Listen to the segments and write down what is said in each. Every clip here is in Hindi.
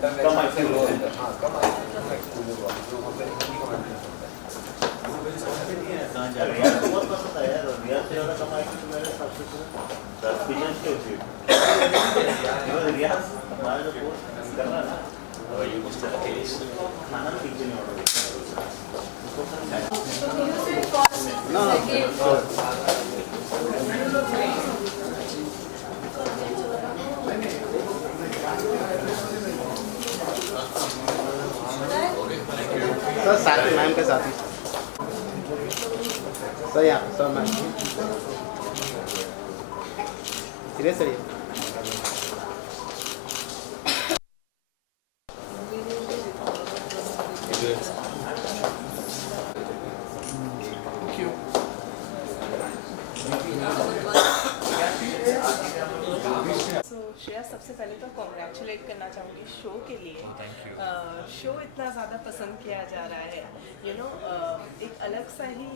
इंटरनेशनल लो है, हाँ कम एक्सपोजर वाला जो हम लोग हिंदी का मेंटेन करते हैं। रियाज को बहुत पसंद आया यार, रियाज से ज़्यादा कमाई तो मेरे हिसाब से तो बिजनेस के उसी रियाज हमारा जो कोर्स कर रहा है ना, ये कुछ खाना ठीक से नहीं ऑर्डर ना सर साथ में मैम के साथ ही सर यहाँ sir ma'am serious sir Shreya, सबसे पहले तो कॉन्ग्रेचुलेट करना चाहूँगी शो के लिए। शो इतना ज़्यादा पसंद किया जा रहा है, एक अलग सा ही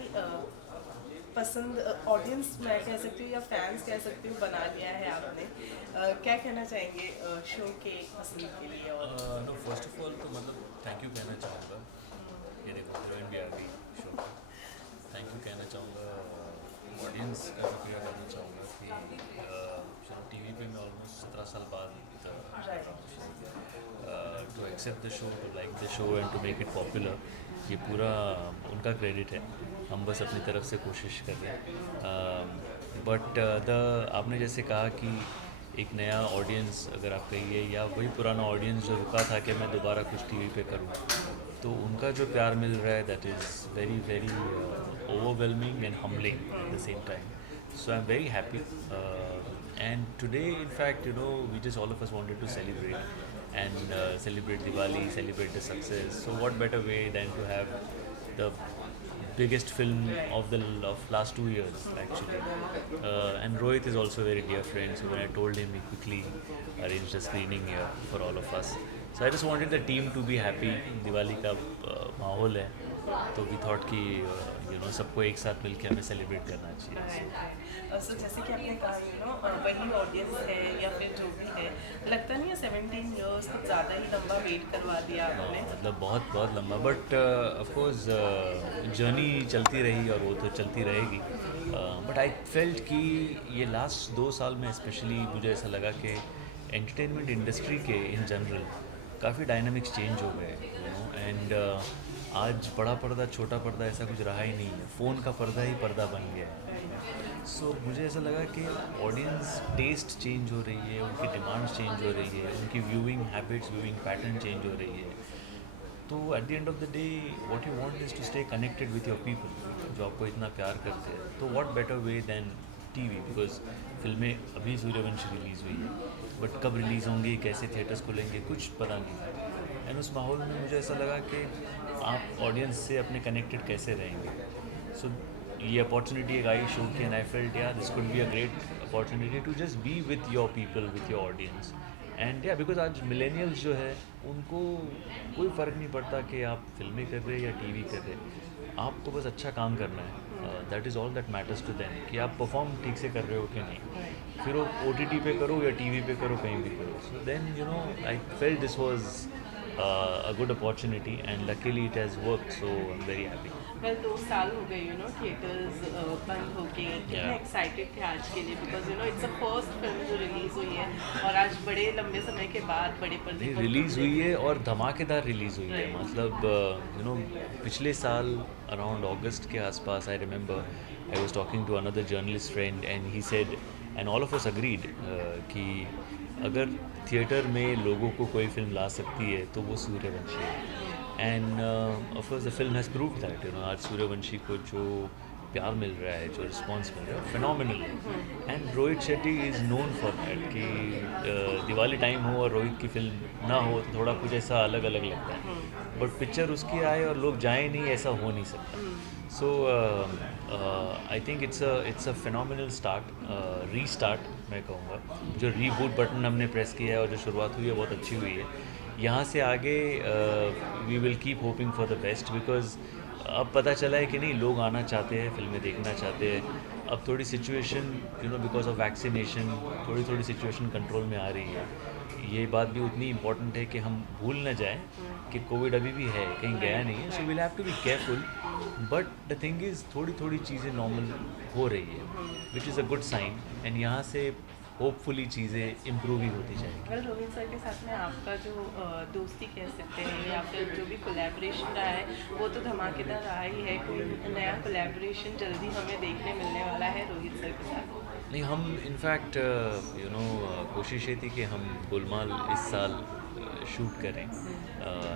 पसंद ऑडियंस मैं कह सकती हूँ या फैंस कह सकती हूँ बना लिया है आपने। क्या कहना चाहेंगे शो के पसंद के लिए? और नो फर्स्ट ऑफ ऑल तो मतलब थैंक यू कहना चाहूँगा, ये देखो हीरोइन भी आ गई शो पर। थैंक यू कहना चाहूँगा, ऑडियंस का शुक्रिया करना चाहूँगा कि चलो टीवी पे मैं ऑलमोस्ट 17 साल बाद to accept the show, to like the show and to make it popular, ये पूरा उनका क्रेडिट है। हम बस अपनी तरफ से कोशिश कर रहे हैं। बट आपने जैसे कहा कि एक नया ऑडियंस अगर आप कहिए या वही पुराना ऑडियंस जो रुका था कि मैं दोबारा कुछ टीवी पे करूं, तो उनका जो प्यार मिल रहा है that is very very overwhelming and humbling at the same time. So I am very happy and today in fact we just all of us wanted to celebrate and celebrate Diwali, celebrate the success. So what better way than to have the biggest film of last 2 years actually. And Rohit is also a very dear friend, so when I told him, he quickly arranged a screening here for all of us. So I just wanted the team to be happy. Diwali का माहौल है, तो we thought कि सबको एक साथ मिलकर हमें सेलिब्रेट करना चाहिए। सो जैसे कि आपने कहा वही ऑडियंस है या फिर जो भी है, लगता नहीं है 17 इयर्स कुछ ज़्यादा ही लंबा वेट करवा दिया आपने? मतलब बहुत बहुत लंबा, बट ऑफकोर्स जर्नी चलती रही और वो तो चलती रहेगी। बट आई फेल्ट कि ये लास्ट 2 साल में स्पेशली मुझे ऐसा लगा कि एंटरटेनमेंट इंडस्ट्री के इन जनरल काफ़ी डायनामिक्स चेंज हो गए एंड आज बड़ा पर्दा छोटा पर्दा ऐसा कुछ रहा ही नहीं है, फ़ोन का पर्दा ही पर्दा बन गया है। सो मुझे ऐसा लगा कि ऑडियंस टेस्ट चेंज हो रही है, उनकी डिमांड्स चेंज हो रही है, उनकी viewing habits, viewing pattern change हो रही है। तो at the end of the day what you want is to stay connected with your people जो आपको इतना प्यार करते हैं। तो what better way than TV, because फिल्में अभी सूर्यवंशी रिलीज़ हुई है, बट कब रिलीज़ होंगी, कैसे थिएटर्स खुलेंगे, कुछ पता नहीं। एंड उस माहौल में मुझे ऐसा लगा कि आप ऑडियंस से अपने कनेक्टेड कैसे रहेंगे। सो ये अपॉर्चुनिटी एक आई शो की एंड आई फेल्ट यार this could be a great opportunity to just be with your people, with your audience. And या बिकॉज आज मिलेनियल्स जो है उनको कोई फ़र्क नहीं पड़ता कि आप फिल्में कर रहे हैं या टीवी कर रहे हैं, आपको बस अच्छा काम करना है। That is all that matters to them कि आप परफॉर्म ठीक से कर रहे हो कि नहीं, फिर वो OTT पे करो या टीवी पे करो, कहीं भी करो। So then I felt this was a good opportunity and luckily it has worked, so I'm very happy. Well 2 साल हो गए थिएटर्स बंद होके, कितने एक्साइटेड थे आज के लिए? Because it's a first film जो रिलीज़ हुई है और आज बड़े लंबे समय के बाद बड़े पर्दे पर रिलीज़ हुई है और धमाकेदार रिलीज़ हुई है। मतलब पिछले साल अराउंड अगस्त के आसपास I remember I was talking to another journalist friend and he said and all of us agreed कि अगर थिएटर में लोगों को कोई फिल्म ला सकती है तो वो सूर्यवंशी है। End of course the film has proved that आज सूर्यवंशी को जो प्यार मिल रहा है, जो रिस्पॉन्स मिल रहा है, phenomenal. And Rohit Shetty is known for that कि दिवाली टाइम हो और रोहित की फिल्म ना हो तो थोड़ा कुछ ऐसा अलग अलग लगता है, बट पिक्चर उसकी आए और लोग जाएँ नहीं, ऐसा हो नहीं सकता। So I think it's a phenomenal start, restart मैं कहूँगा। जो रीबूट बटन हमने प्रेस किया है और जो शुरुआत हुई है बहुत अच्छी हुई है। यहाँ से आगे we will keep hoping for the best, because अब पता चला है कि नहीं, लोग आना चाहते हैं, फिल्में देखना चाहते हैं। अब थोड़ी सिचुएशन बिकॉज ऑफ वैक्सीनेशन थोड़ी सिचुएशन कंट्रोल में आ रही है। ये बात भी उतनी इम्पोर्टेंट है कि हम भूल न जाएं कि कोविड अभी भी है, कहीं गया नहीं है, so will have to be careful. But the thing is थोड़ी थोड़ी चीज़ें नॉर्मल हो रही है, which is a good sign. And यहाँ से होपफुली चीज़ें इम्प्रूव ही होती जाएंगी. वेल रोहित सर के साथ में आपका जो दोस्ती कह सकते हैं या फिर जो भी कोलैबोरेशन रहा है वो तो धमाकेदार रहा ही है. कोई नया कोलैबोरेशन जल्दी हमें देखने मिलने वाला है रोहित सर के साथ? नहीं, हम इनफैक्ट कोशिश ये थी कि हम गोलमाल इस साल शूट करें,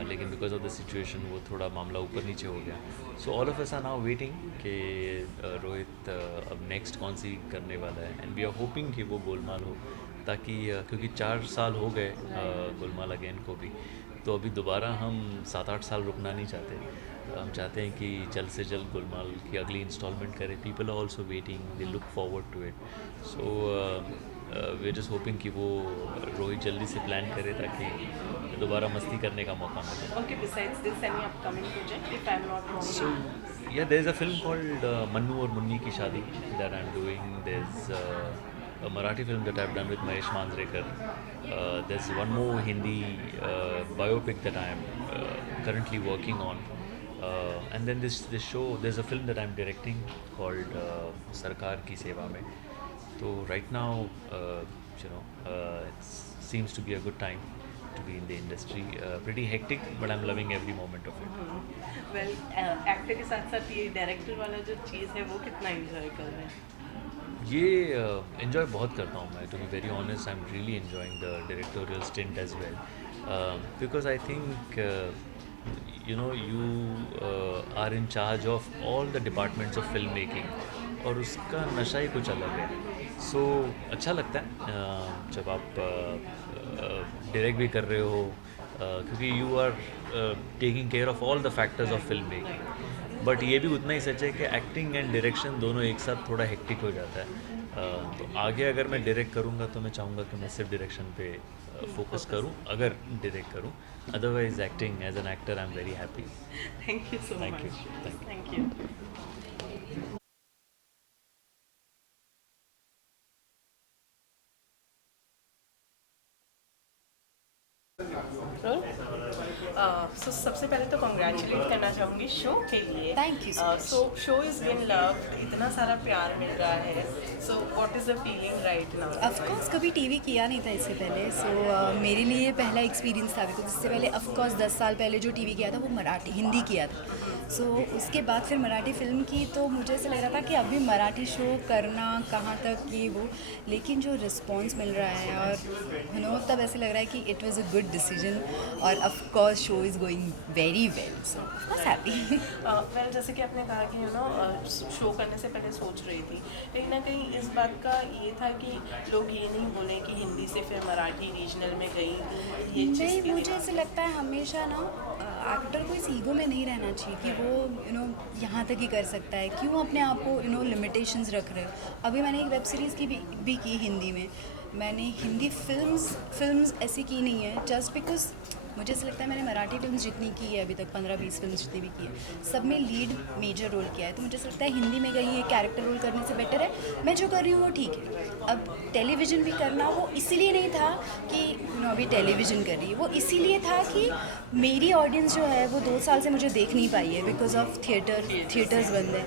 लेकिन बिकॉज ऑफ द सिचुएशन वो थोड़ा मामला ऊपर नीचे हो गया. So all of us are now waiting कि रोहित अब नेक्स्ट कौन सी करने वाला है. एंड वी आर होपिंग कि वो गोलमाल हो, ताकि क्योंकि 4 साल हो गए गोलमाल अगेन को भी, तो अभी दोबारा हम 7-8 साल रुकना नहीं चाहते. हम चाहते हैं कि जल्द से जल्द गोलमाल की अगली इंस्टॉलमेंट करें. People are also waiting, they look forward to it. So we are just hoping कि वो रोहित जल्दी से प्लान करे ताकि दोबारा मस्ती करने का मौका मिले. Okay, besides this, any upcoming project, if I'm not wrong? So yeah, there's a film called Mannu और मुन्नी की शादी that I'm doing. There's a Marathi film that I've done with Mahesh Manjrekar. There's one more Hindi biopic that I'm currently working on. And then this show, there's a film that I'm directing called Sarkar Ki Seva Mein. So right now, it seems to be a good time to be in the industry. Pretty hectic, but I'm loving every moment of it. Well actor के साथ साथ ये डायरेक्टर वाला जो चीज़ है वो कितना एंजॉय कर रहे हैं? ये इन्जॉय बहुत करता हूँ मैं. To be very honest, I am really enjoying the directorial stint as well, because I think you are in charge of all the departments of film making, और उसका नशा ही कुछ अलग है. सो अच्छा लगता है जब आप डायरेक्ट भी कर रहे हो, क्योंकि you are taking care of all the factors of film making. But ये भी उतना ही सच है कि एक्टिंग एंड डायरेक्शन दोनों एक साथ थोड़ा हेक्टिक हो जाता है. तो आगे अगर मैं डायरेक्ट करूँगा तो मैं चाहूँगा कि मैं सिर्फ डायरेक्शन पे फोकस करूँ, अगर डायरेक्ट करूँ. Otherwise acting, as an actor I am very happy. Thank you so Thank you. Much. Thank thank you. So सबसे पहले तो कॉन्ग्रेचुलेट करना चाहूँगी शो के लिए. Thank you so much. So show is been love, इतना सारा प्यार मिल रहा है. So what is the feeling right now? Of course कभी टीवी किया नहीं था इससे पहले, सो मेरे लिए पहला एक्सपीरियंस था. बिकॉज इससे पहले ऑफ कोर्स 10 साल पहले जो टीवी किया था वो मराठी हिंदी किया था. सो उसके बाद फिर मराठी फिल्म की, तो मुझे ऐसा लग रहा था कि अभी मराठी शो करना कहाँ तक ये वो, लेकिन जो रिस्पॉन्स मिल रहा है और तब ऐसे लग रहा है कि it was a good decision. और of course show is going very well, so I was happy. Well जैसे कि आपने कहा कि शो करने से पहले सोच रही थी, कहीं ना कहीं इस बात का ये था कि लोग ये नहीं बोले कि हिंदी से फिर मराठी रीजनल में गई, ये चीज़ नहीं, मुझे ऐसे लगता है हमेशा ना एक्टर को इस ईगो में नहीं रहना चाहिए कि वो यहाँ तक ही कर सकता है. क्यों अपने आप को लिमिटेशंस रख रहे हो? अभी मैंने एक वेब सीरीज़ की भी की हिंदी में. मैंने हिंदी फिल्म्स ऐसी की नहीं है जस्ट बिकॉज मुझे ऐसा लगता है मैंने मराठी फिल्म्स जितनी की है अभी तक 15-20 फिल्म जितनी भी की है, सब में लीड मेजर रोल किया है. तो मुझे ऐसा लगता है हिंदी में गई एक कैरेक्टर रोल करने से बेटर है मैं जो कर रही हूँ वो ठीक है. अब टेलीविज़न भी करना वो इसीलिए नहीं था कि अभी टेलीविज़न कर रही है, वो इसीलिए था कि मेरी ऑडियंस जो है वो 2 साल से मुझे देख नहीं पाई है बिकॉज ऑफ थिएटर्स बंद है.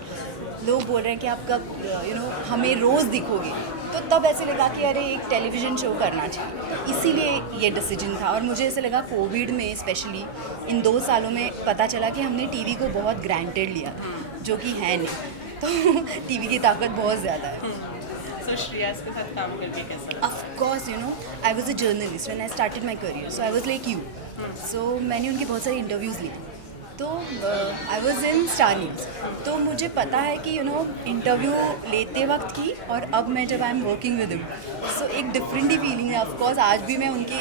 लोग बोल रहे हैं कि आप कब हमें रोज़ दिखोगे, तो तब ऐसे लगा कि अरे एक टेलीविज़न शो करना चाहिए. तो इसीलिए ये डिसीजन था. और मुझे ऐसे लगा कोविड में स्पेशली इन 2 सालों में पता चला कि हमने टीवी को बहुत ग्रांटेड लिया, जो कि है नहीं. तो टीवी की ताकत बहुत ज़्यादा है. सो श्रेयस के साथ काम करके कैसा लगा? Of course I was a journalist when I started my career, so I was like you. So मैंने उनके बहुत सारे इंटरव्यूज़ लिए. तो I was in Star News, तो मुझे पता है कि इंटरव्यू लेते वक्त की और अब मैं जब I am working with him, so एक डिफरेंट ही फीलिंग है. ऑफ कोर्स आज भी मैं उनके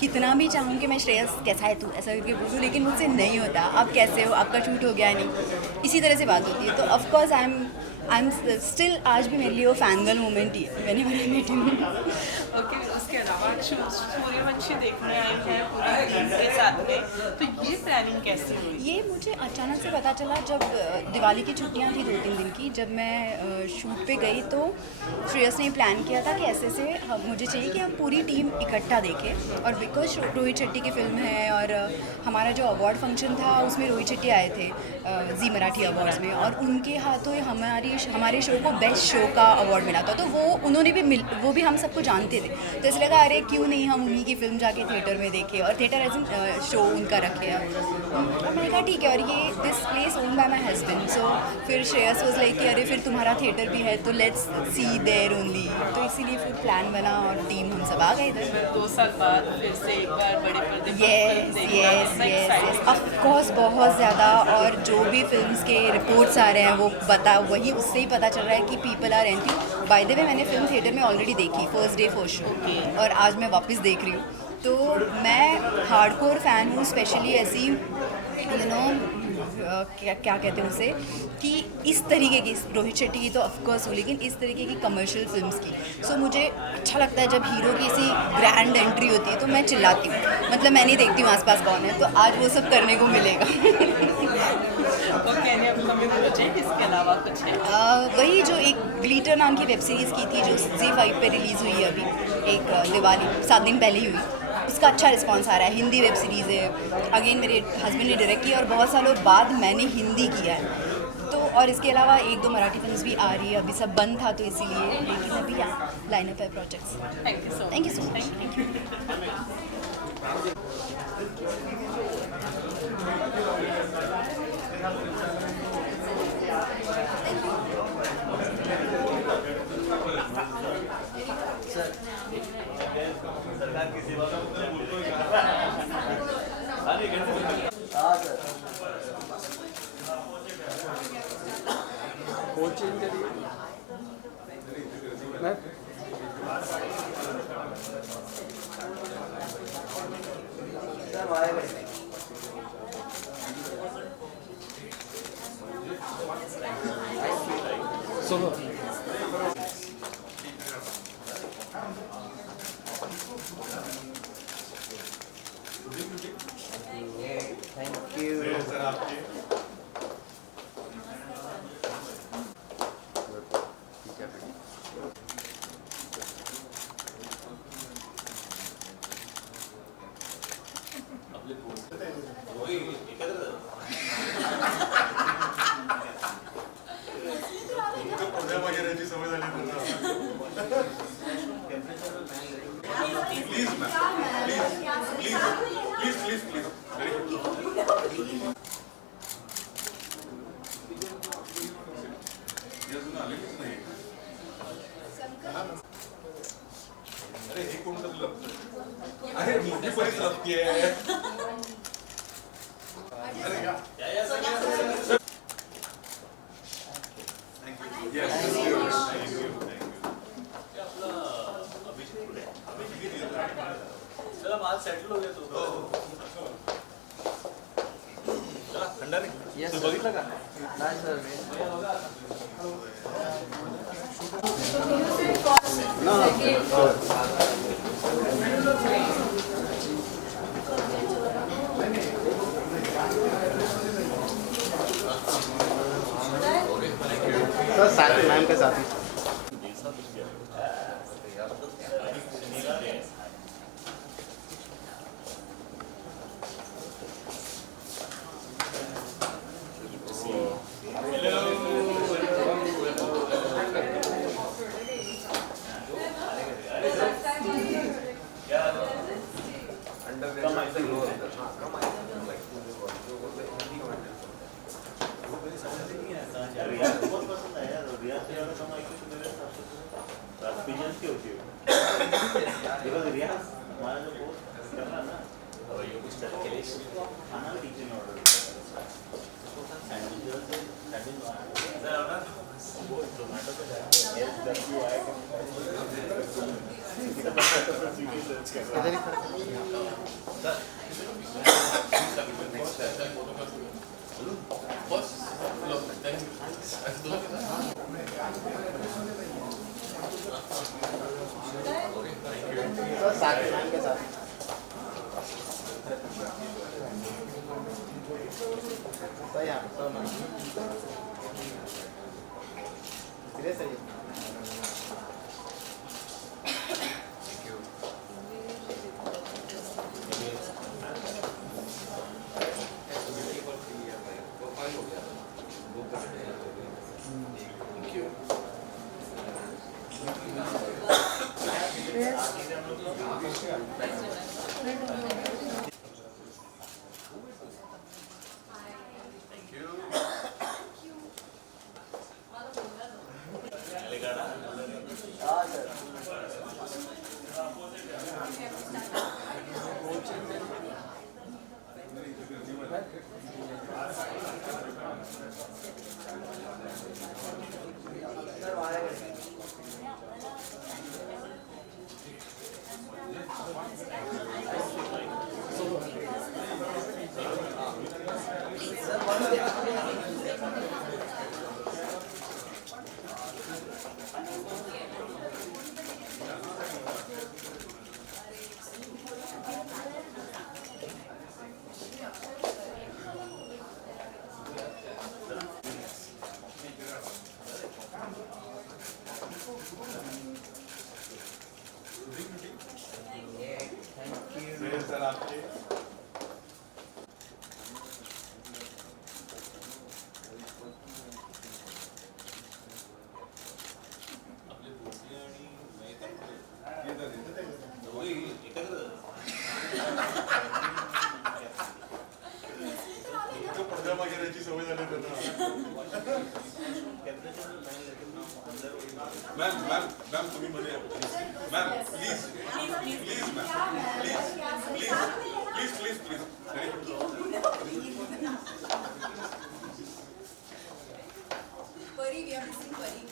कितना भी चाहूँ कि मैं श्रेयस कैसा है तू ऐसा करके बोलूँ, लेकिन मुझसे नहीं होता. आप कैसे हो, आपका शूट हो गया नहीं, इसी तरह से बात होती है. तो of course I am still आज भी मेरे लिए वो फैन गर्ल मोमेंट ही है. मैंने मेट हिम. ओके, उसके अलावा सूर्यवंशी देखने आई है पूरी टीम के साथ में, तो ये प्लानिंग कैसे हुई? ये मुझे अचानक से पता चला जब दिवाली की छुट्टियां थी 2-3 दिन की, जब मैं शूट पे गई तो श्रेयस ने प्लान किया था कि ऐसे मुझे चाहिए कि हम पूरी टीम इकट्ठा देखें। और बिकॉज रोहित शेट्टी की फिल्म है और हमारा जो अवार्ड फंक्शन था उसमें रोहित शेट्टी आए थे जी मराठी अवार्ड्स में, और उनके हाथों हमारे शो को बेस्ट शो का अवार्ड मिला था। तो वो भी हम सबको जानते थे, तो इसलिए लगा अरे क्यों नहीं हम उन्हीं की फिल्म जाके थिएटर में देखें, और थिएटर एज इन शो उनका रखे है। और मैंने कहा ठीक है, और ये this place own by my husband, so फिर श्रेयस वाज लाइक कि अरे फिर तुम्हारा थिएटर भी है तो लेट्स सी देयर ओनली, तो इसीलिए फिर प्लान बना और टीम हम सब आ गए इधर। 2 साल बाद फिर से एक बार बड़े पर्दे पर यस फिल्म देखना, यस excited यस ऑफकोर्स बहुत ज़्यादा। और जो भी फिल्म्स के रिपोर्ट्स आ रहे हैं वो वही उससे ही पता चल रहा है कि people are anti. By the way मैंने फिल्म थिएटर में ऑलरेडी देखी फर्स्ट डे फर्स्ट शो, और आज मैं वापस देख रही हूँ। तो मैं हार्डकोर फ़ैन हूँ, स्पेशली ऐसी क्या कहते हैं उसे, कि इस तरीके की, रोहित शेट्टी की तो ऑफकोर्स हूँ, लेकिन इस तरीके की कमर्शियल फिल्म्स की। सो मुझे अच्छा लगता है जब हीरो की ऐसी ग्रैंड एंट्री होती है तो मैं चिल्लाती हूँ, मतलब मैं नहीं देखती हूँ आसपास कौन है, तो आज वो सब करने को मिलेगा। और कहने अब हमें प्रोजेक्ट इसके अलावा कुछ है? वही जो एक ग्लिटर नाम की वेब सीरीज़ की थी जो ZEE5 पे रिलीज़ हुई है अभी, एक दिवाली 7 दिन पहले ही हुई, उसका अच्छा रिस्पांस आ रहा है। हिंदी वेब सीरीज़ है, अगेन मेरे हस्बैंड ने डायरेक्ट किया और बहुत सालों बाद मैंने हिंदी किया है। तो और इसके अलावा 1-2 मराठी फिल्म्स भी आ रही है, अभी सब बंद था तो इसीलिए, लेकिन अभी लाइनअप है projects. Thank you so much. Thank you. सरकार की सेवा में कोचिंग के लिए मैं सुनो थैंक यू। अरे हे कोणतं लपतं? अरे मोठी पोलीस लपतीये. अरे या. Thank you. Yes. Thank you. Thank you. चला आज सेटल हो गया तो. चला थंडा रे. Yes, तू sir. बघितलं का? नाही सर सर साथ में मैम के साथ ही सर साथ में मैम के साथ Yeah, so much. Seriously. Sir आपके पडद्यामागे घेण्याची सवय झाली त्यांना मॅम मॅम मॅम तुम्ही मध्ये ma'am please please ma'am please please please परी, we are missing परी.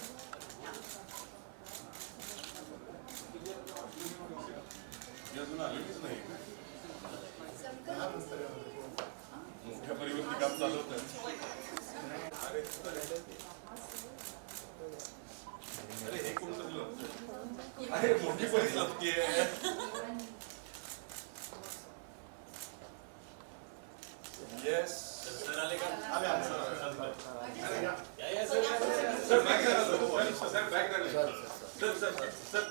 अजून आलेलीच नाही मोठ्या परिवर्ती काम चालू होतं अरे हे कोणतं लपतंय अरे मोठी परीच लपतीये येस सर आले का आले आले सर बॅग धरा सर बॅग धरा सर सर सर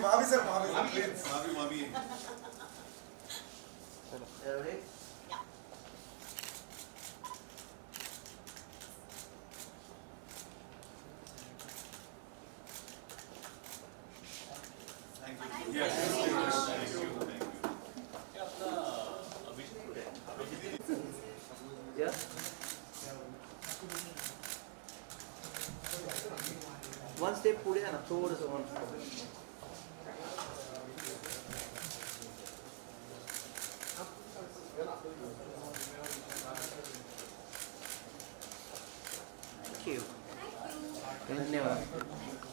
मामी सर मामी प्लीज मामी One step पुढे आहे ना थोडंसं one step. Thank you. धन्यवाद.